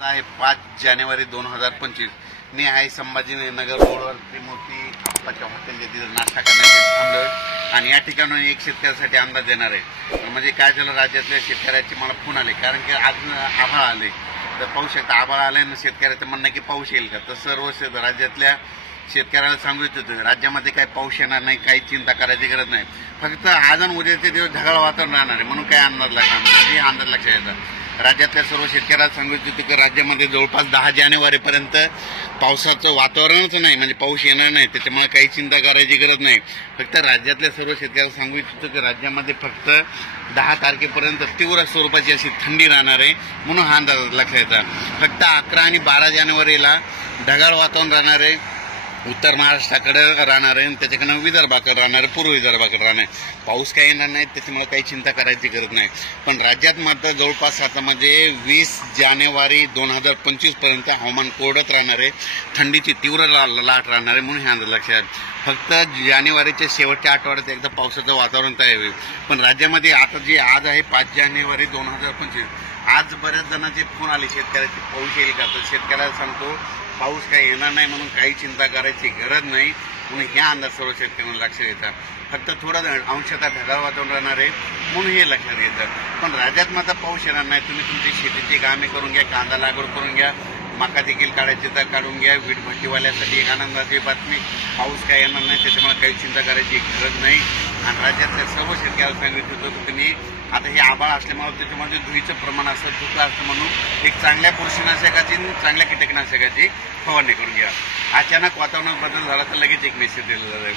आहे 5 जानेवारी 2025 मी आहे संभाजीनगर रोडवर त्रिमूर्ती आप्पाच्या हॉटेल तिथे नाश्ता करण्यासाठी थांबलोय आणि या ठिकाणी एक शेतकऱ्यासाठी अंदाज देणार आहे। म्हणजे काय झालं, राज्यातल्या शेतकऱ्याची मला फोन आले, कारण की आज आभाळ आले तर पाऊस शकता, आभाळ आले ना शेतकऱ्याचं म्हणणं की पाऊस येईल का, तर सर्व राज्यातल्या शेतकऱ्याला सांगू इच्छितो राज्यामध्ये काही पाऊस येणार नाही, काही चिंता करायची गरज नाही। फक्त आज आणि उद्याचे दिवस ढगाळ वातावरण राहणार आहे म्हणून काय अंदाज लागणार, अंदाज लक्षात येतात। राज्यातल्या सर्व शेतकऱ्याला सांगू इच्छितो की राज्यामध्ये जवळपास 10 जानेवारीपर्यंत पावसाचं वातावरणच नाही, म्हणजे पाऊस येणार नाही, त्याच्यामुळे काही चिंता करायची गरज नाही। फक्त राज्यातल्या सर्व शेतकऱ्याला सांगू इच्छितो की राज्यामध्ये फक्त 10 तारखेपर्यंत तीव्र स्वरूपाची अशी थंडी राहणार आहे म्हणून हा अंदाज लक्षात येतात। फक्त 11 आणि 12 जानेवारीला ढगाळ वातावरण राहणार आहे, उत्तर महाराष्ट्राकडे राहणार आहे, त्याच्याकडे विदर्भाकडे राहणार आहे, पूर्व विदर्भाकडे राहणार आहे। पाऊस काही येणार नाही, त्याच्यामुळे काही चिंता करायची गरज नाही। पण राज्यात मात्र जवळपास आता म्हणजे 20 जानेवारी 2025 पर्यंत हवामान कोरडत राहणार आहे, थंडीची तीव्र लाट राहणार आहे म्हणून हे अंदाज लक्षात। फक्त जानेवारीच्या शेवटच्या आठवड्यात एकदा पावसाचं वातावरण तयार होईल। पण राज्यामध्ये आता जे आज आहे 5 जानेवारी 2025, आज बऱ्याच जणांचे फोन आले शेतकऱ्याचे पाऊस येईल का, तर शेतकऱ्याला सांगतो पाऊस काही येणार नाही म्हणून काही चिंता करायची गरज नाही म्हणून ह्या अंदाज सर्व शेतकऱ्यांना लक्षात येतात। फक्त थोडं अंशतः ढगाळ वातावरण राहणार आहे म्हणून हे लक्षात येतं। पण राज्यात मात्र पाऊस येणार नाही, तुम्ही तुमची शेतीची कामे करून घ्या, कांदा लागवड करून घ्या, मका देखील काढायची तर काढून घ्या। वीट भट्टीवाल्यासाठी एक आनंदाची बातमी, पाऊस काय येणार नाही त्याच्यामुळे काही चिंता करायची गरज नाही। आणि राज्यातल्या सर्व शेतकऱ्याला सांगितलं होतं तुम्ही आता हे आभाळ असल्यामुळे त्याच्यामध्ये धुळीचं प्रमाण असतं, धुकं असतं म्हणून एक चांगल्या बुरशीनाशकाची चांगल्या कीटकनाशकाची फवारणी करून घ्या। अचानक वातावरणात बदल झाला तर लगेच एक मेसेज दिला जाईल।